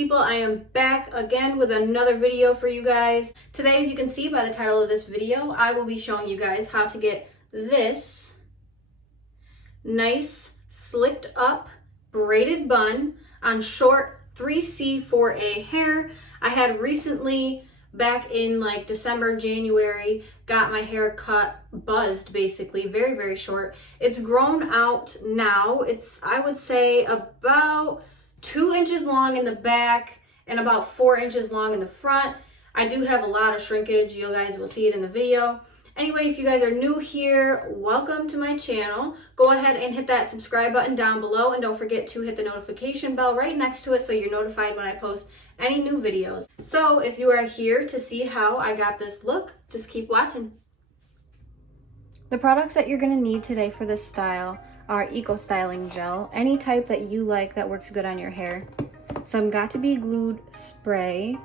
people, I am back again with another video for you guys. Today, as you can see by the title of this video, I will be showing you guys how to get this nice slicked up braided bun on short 3C4A hair. I had recently, back in like December, January, got my hair cut, buzzed basically, very, very short. It's grown out now. It's, I would say, about 2 inches long in the back and about 4 inches long in the front. I do have a lot of shrinkage. You guys will see it in the video. Anyway, if you guys are new here, welcome to my channel. Go ahead and hit that subscribe button down below, and don't forget to hit the notification bell right next to it so you're notified when I post any new videos. So if you are here to see how I got this look, just keep watching. The products that you're going to need today for this style are Eco Styling Gel, any type that you like that works good on your hair, some Got to Be Glued spray,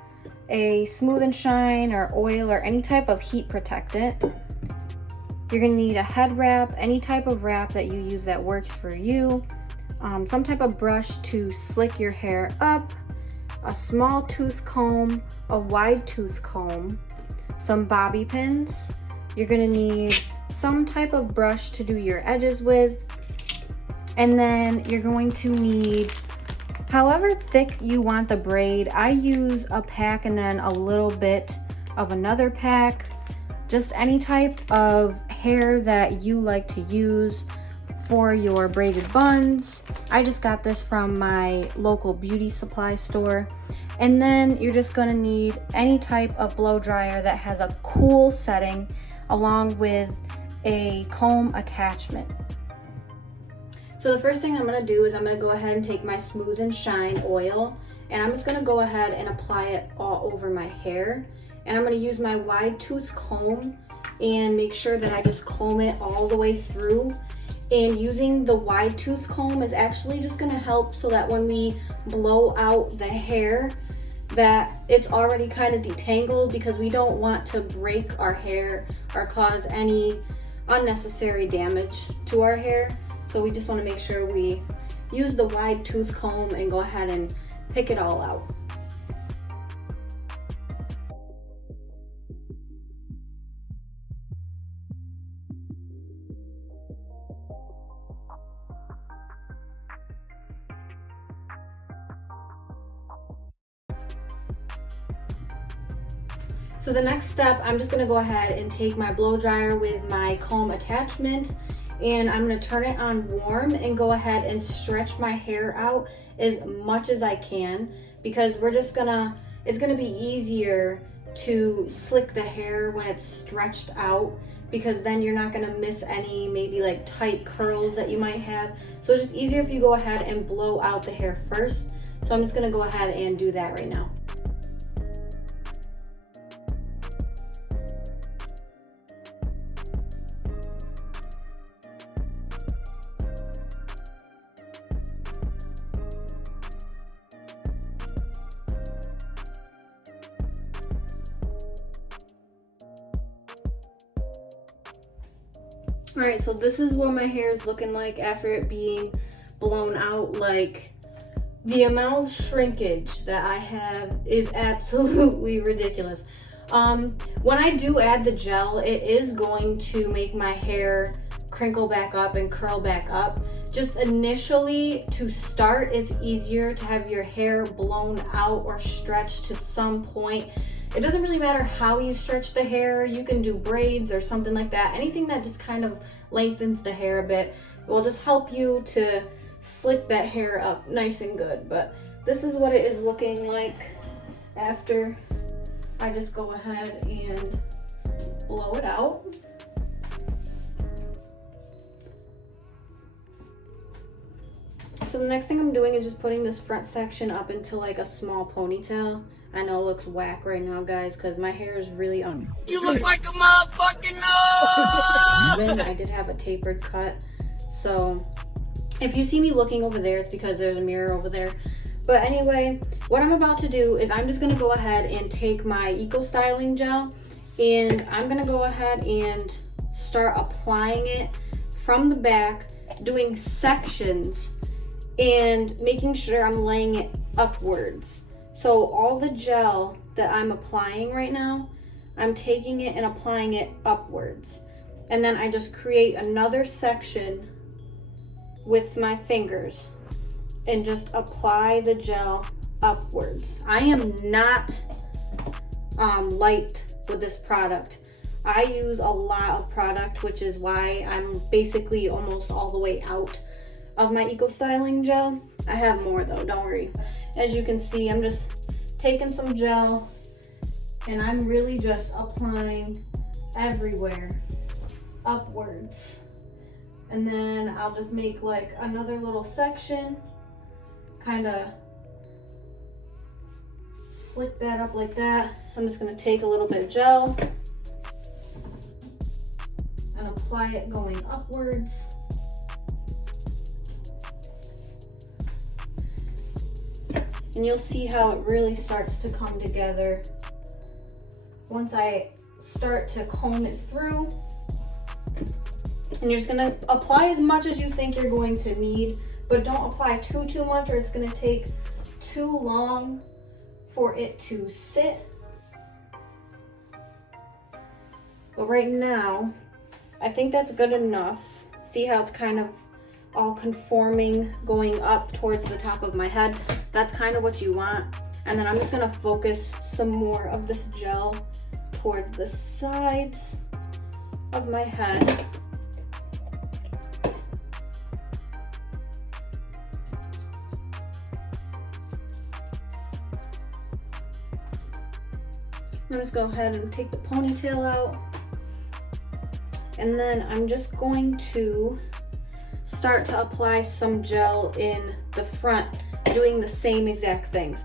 a Smooth and Shine or oil or any type of heat protectant. You're going to need a head wrap, any type of wrap that you use that works for you, some type of brush to slick your hair up, a small tooth comb, a wide tooth comb, some bobby pins. You're going to need some type of brush to do your edges with, and then you're going to need however thick you want the braid. I use a pack and then a little bit of another pack, just any type of hair that you like to use for your braided buns. I just got this from my local beauty supply store. And then you're just going to need any type of blow dryer that has a cool setting, along with a comb attachment. So the first thing I'm going to do is I'm going to go ahead and take my Smooth and Shine oil, and I'm just going to go ahead and apply it all over my hair. And I'm going to use my wide tooth comb and make sure that I just comb it all the way through. And using the wide tooth comb is actually just going to help so that when we blow out the hair, that it's already kind of detangled, because we don't want to break our hair or cause any unnecessary damage to our hair. So we just want to make sure we use the wide tooth comb and go ahead and pick it all out. So the next step, I'm just gonna go ahead and take my blow dryer with my comb attachment, and I'm gonna turn it on warm and go ahead and stretch my hair out as much as I can, because it's gonna be easier to slick the hair when it's stretched out, because then you're not gonna miss any maybe like tight curls that you might have. So it's just easier if you go ahead and blow out the hair first. So I'm just gonna go ahead and do that right now. Alright, so this is what my hair is looking like after it being blown out. Like, the amount of shrinkage that I have is absolutely ridiculous. When I do add the gel, it is going to make my hair crinkle back up and curl back up. Just initially, to start, it's easier to have your hair blown out or stretched to some point. It doesn't really matter how you stretch the hair. You can do braids or something like that. Anything that just kind of lengthens the hair a bit will just help you to slick that hair up nice and good. But this is what it is looking like after I just go ahead and blow it out. So the next thing I'm doing is just putting this front section up into like a small ponytail. I know it looks whack right now, guys, because my hair is really on. You look like a motherfucking nose! I did have a tapered cut, so if you see me looking over there, it's because there's a mirror over there. But anyway, what I'm about to do is I'm just going to go ahead and take my Eco Styling Gel, and I'm going to go ahead and start applying it from the back, doing sections and making sure I'm laying it upwards. So all the gel that I'm applying right now, I'm taking it and applying it upwards. And then I just create another section with my fingers and just apply the gel upwards. I am not light with this product. I use a lot of product, which is why I'm basically almost all the way out of my Eco Styling gel. I have more though, don't worry. As you can see, I'm just taking some gel and I'm really just applying everywhere upwards. And then I'll just make like another little section, kind of slick that up like that. I'm just gonna take a little bit of gel and apply it going upwards. And you'll see how it really starts to come together once I start to comb it through. And you're just gonna apply as much as you think you're going to need, but don't apply too much or it's gonna take too long for it to sit. But right now, I think that's good enough. See how it's kind of all conforming, going up towards the top of my head. That's kind of what you want. And then I'm just gonna focus some more of this gel towards the sides of my head. I'm just go ahead and take the ponytail out. And then I'm just going to start to apply some gel in the front, doing the same exact things.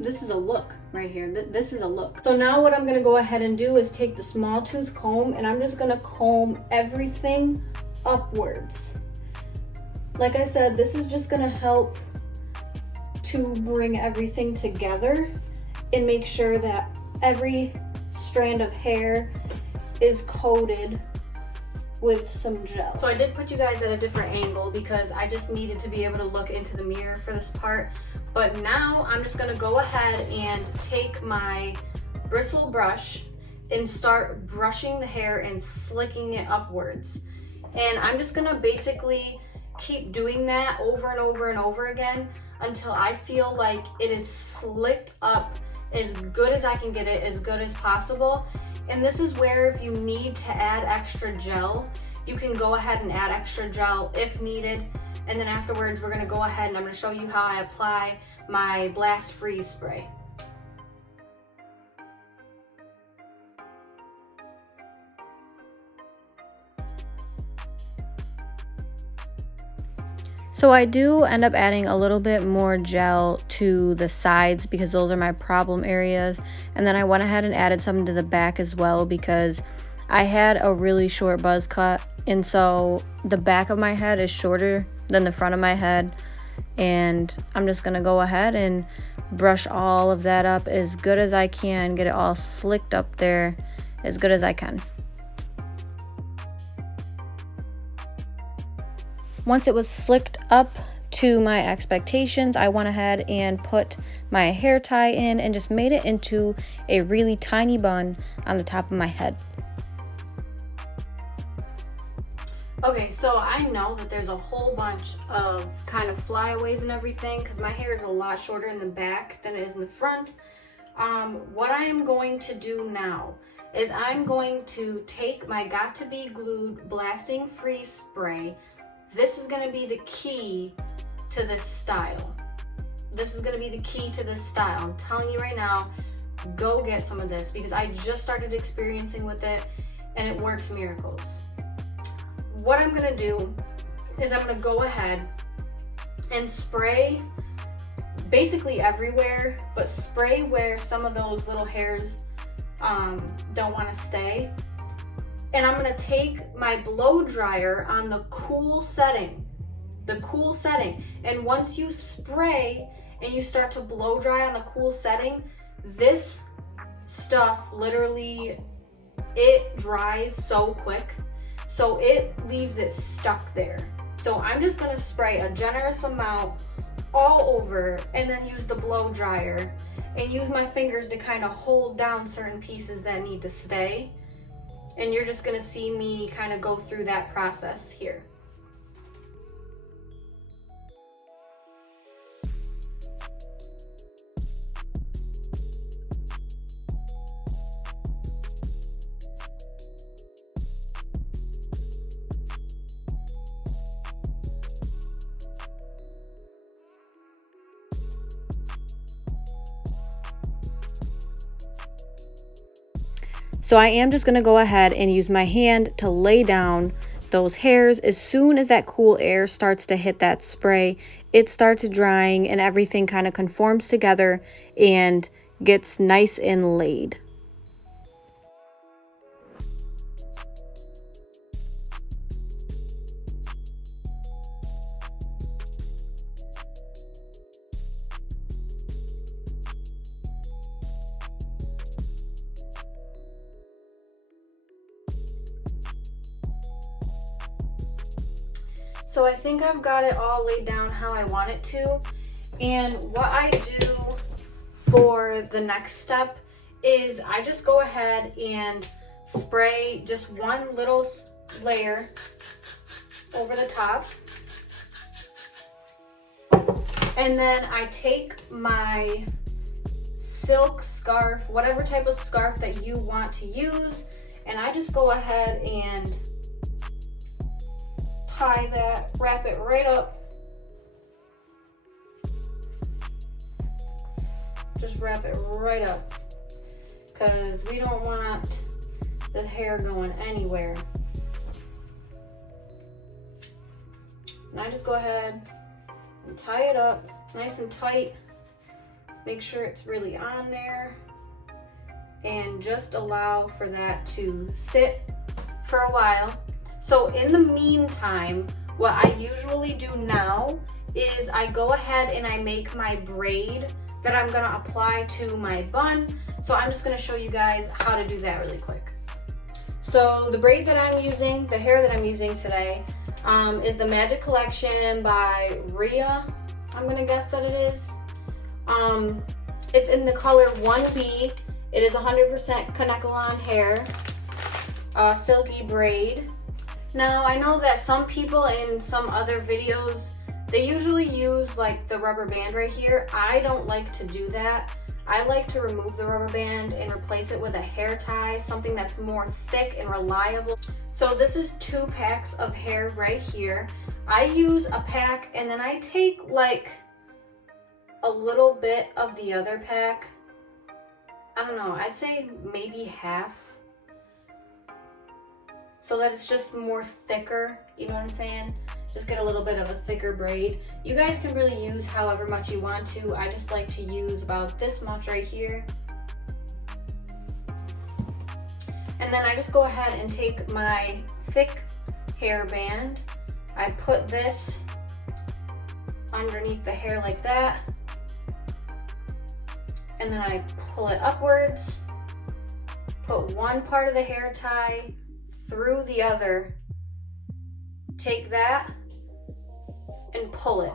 This is a look right here. This is a look. So now what I'm gonna go ahead and do is take the small tooth comb and I'm just gonna comb everything upwards. Like I said, this is just gonna help to bring everything together and make sure that every strand of hair is coated with some gel. So I did put you guys at a different angle because I just needed to be able to look into the mirror for this part. But now I'm just gonna go ahead and take my bristle brush and start brushing the hair and slicking it upwards. And I'm just gonna basically keep doing that over and over and over again until I feel like it is slicked up as good as I can get it, as good as possible. And this is where if you need to add extra gel, you can go ahead and add extra gel if needed. And then afterwards, we're gonna go ahead and I'm gonna show you how I apply my Blast Freeze spray. So I do end up adding a little bit more gel to the sides because those are my problem areas. And then I went ahead and added some to the back as well because I had a really short buzz cut. And so the back of my head is shorter than the front of my head. And I'm just gonna go ahead and brush all of that up as good as I can, get it all slicked up there as good as I can. Once it was slicked up to my expectations, I went ahead and put my hair tie in and just made it into a really tiny bun on the top of my head. Okay, so I know that there's a whole bunch of kind of flyaways and everything because my hair is a lot shorter in the back than it is in the front. What I am going to do now is I'm going to take my Got To Be Glued Blasting Freeze spray. This is going to be the key to this style. This is going to be the key to this style. I'm telling you right now, go get some of this because I just started experiencing with it and it works miracles. What I'm gonna do is I'm gonna go ahead and spray basically everywhere, but spray where some of those little hairs don't want to stay. And I'm gonna take my blow dryer on the cool setting, and once you spray and you start to blow dry on the cool setting, this stuff literally, it dries so quick, so it leaves it stuck there. So I'm just gonna spray a generous amount all over and then use the blow dryer and use my fingers to kind of hold down certain pieces that need to stay. And you're just gonna see me kind of go through that process here. So I am just gonna go ahead and use my hand to lay down those hairs. As soon as that cool air starts to hit that spray, it starts drying and everything kind of conforms together and gets nice and laid. So I think I've got it all laid down how I want it to. And what I do for the next step is I just go ahead and spray just one little layer over the top. And then I take my silk scarf, whatever type of scarf that you want to use, and I just go ahead and tie that, wrap it right up. Just wrap it right up, because we don't want the hair going anywhere. And I just go ahead and tie it up nice and tight. Make sure it's really on there, and just allow for that to sit for a while. So in the meantime, what I usually do now is I go ahead and I make my braid that I'm gonna apply to my bun. So I'm just gonna show you guys how to do that really quick. So the braid that I'm using, the hair that I'm using today, is the Magic Collection by Rhea. I'm gonna guess that it is. It's in the color 1B. It is 100% Kanekalon hair, silky braid. Now I know that some people in some other videos, they usually use like the rubber band right here. I don't like to do that. I like to remove the rubber band and replace it with a hair tie, something that's more thick and reliable. So this is 2 packs of hair right here. I use a pack and then I take like a little bit of the other pack. I don't know, I'd say maybe half, so that it's just more thicker, you know what I'm saying? Just get a little bit of a thicker braid. You guys can really use however much you want to. I just like to use about this much right here. And then I just go ahead and take my thick hair band. I put this underneath the hair like that. And then I pull it upwards, put one part of the hair tie through the other, take that and pull it.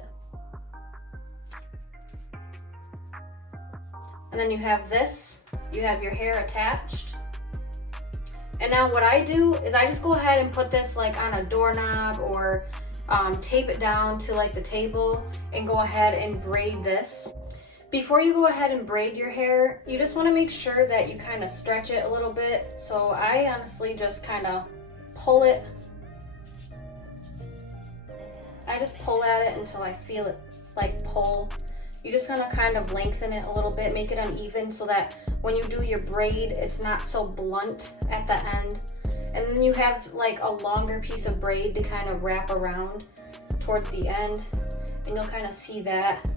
And then you have this, you have your hair attached. And now what I do is I just go ahead and put this like on a doorknob or tape it down to like the table and go ahead and braid this. Before you go ahead and braid your hair, you just want to make sure that you kind of stretch it a little bit. So I honestly just kind of pull it. I just pull at it until I feel it like pull. You're just gonna kind of lengthen it a little bit, make it uneven so that when you do your braid, it's not so blunt at the end. And then you have like a longer piece of braid to kind of wrap around towards the end. And you'll kind of see that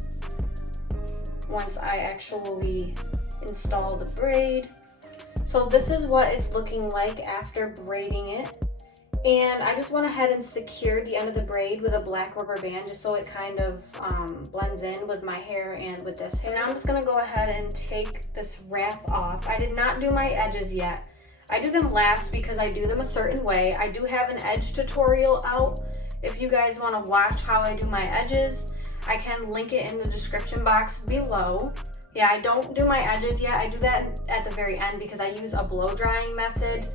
once I actually install the braid. So this is what it's looking like after braiding it. And I just went ahead and secured the end of the braid with a black rubber band just so it kind of blends in with my hair and with this hair. Now I'm just gonna go ahead and take this wrap off. I did not do my edges yet. I do them last because I do them a certain way. I do have an edge tutorial out. If you guys wanna watch how I do my edges, I can link it in the description box below. Yeah, I don't do my edges yet. I do that at the very end because I use a blow drying method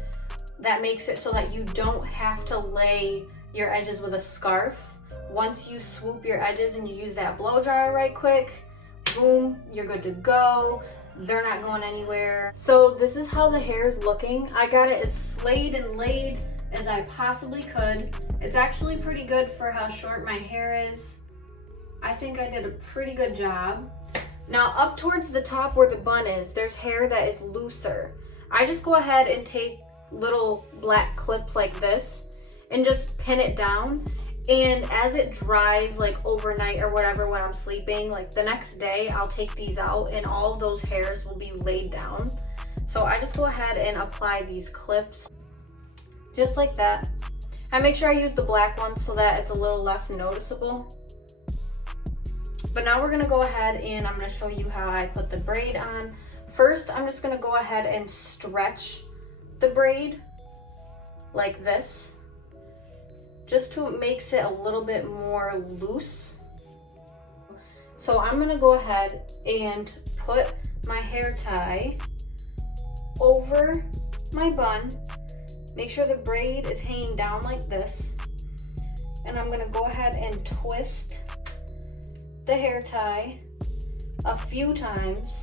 that makes it so that you don't have to lay your edges with a scarf. Once you swoop your edges and you use that blow dryer right quick, boom, you're good to go. They're not going anywhere. So this is how the hair is looking. I got it as slayed and laid as I possibly could. It's actually pretty good for how short my hair is. I think I did a pretty good job. Now up towards the top where the bun is, there's hair that is looser. I just go ahead and take little black clips like this and just pin it down. And as it dries like overnight or whatever when I'm sleeping, like the next day I'll take these out and all of those hairs will be laid down. So I just go ahead and apply these clips just like that. I make sure I use the black ones so that it's a little less noticeable. But now we're gonna go ahead and I'm gonna show you how I put the braid on. First, I'm just gonna go ahead and stretch the braid like this, just to makes it a little bit more loose. So I'm gonna go ahead and put my hair tie over my bun. Make sure the braid is hanging down like this. And I'm gonna go ahead and twist the hair tie a few times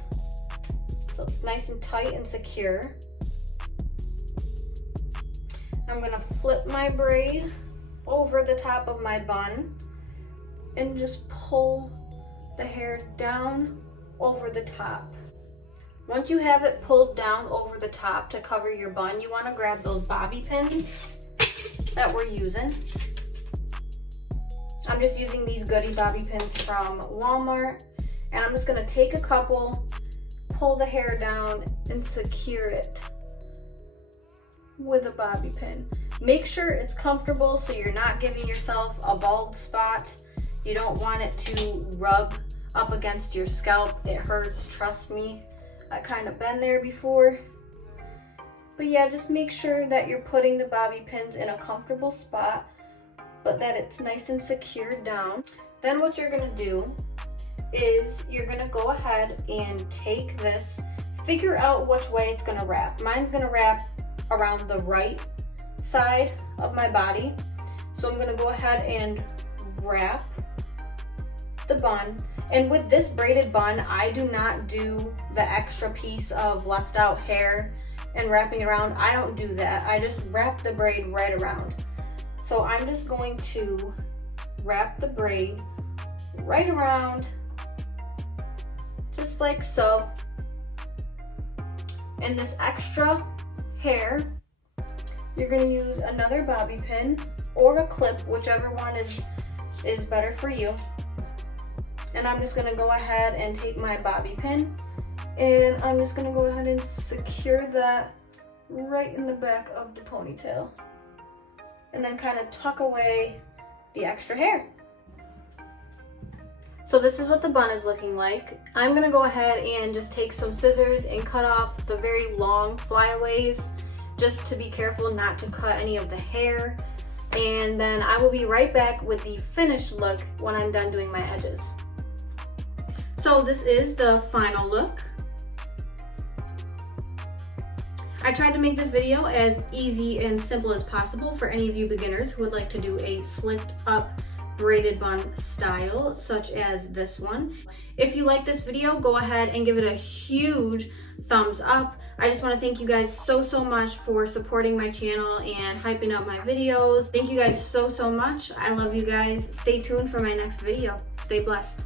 so it's nice and tight and secure. I'm gonna flip my braid over the top of my bun and just pull the hair down over the top. Once you have it pulled down over the top to cover your bun, you wanna grab those bobby pins that we're using. I'm just using these goodie bobby pins from Walmart, and I'm just gonna take a couple, pull the hair down, and secure it with a bobby pin. Make sure it's comfortable so you're not giving yourself a bald spot. You don't want it to rub up against your scalp. It hurts, trust me. I kind of been there before. But yeah, just make sure that you're putting the bobby pins in a comfortable spot, but that it's nice and secured down. Then what you're gonna do is you're gonna go ahead and take this, figure out which way it's gonna wrap. Mine's gonna wrap around the right side of my body. So I'm gonna go ahead and wrap the bun. And with this braided bun, I do not do the extra piece of left out hair and wrapping around. I don't do that. I just wrap the braid right around. So I'm just going to wrap the braid right around, just like so. And this extra hair, you're gonna use another bobby pin or a clip, whichever one is better for you. And I'm just gonna go ahead and take my bobby pin and I'm just gonna go ahead and secure that right in the back of the ponytail. And then kind of tuck away the extra hair. So this is what the bun is looking like. I'm gonna go ahead and just take some scissors and cut off the very long flyaways, just to be careful not to cut any of the hair. And then I will be right back with the finished look when I'm done doing my edges. So this is the final look. I tried to make this video as easy and simple as possible for any of you beginners who would like to do a slicked up braided bun style, such as this one. If you like this video, go ahead and give it a huge thumbs up. I just want to thank you guys so much for supporting my channel and hyping up my videos. Thank you guys so much. I love you guys. Stay tuned for my next video. Stay blessed.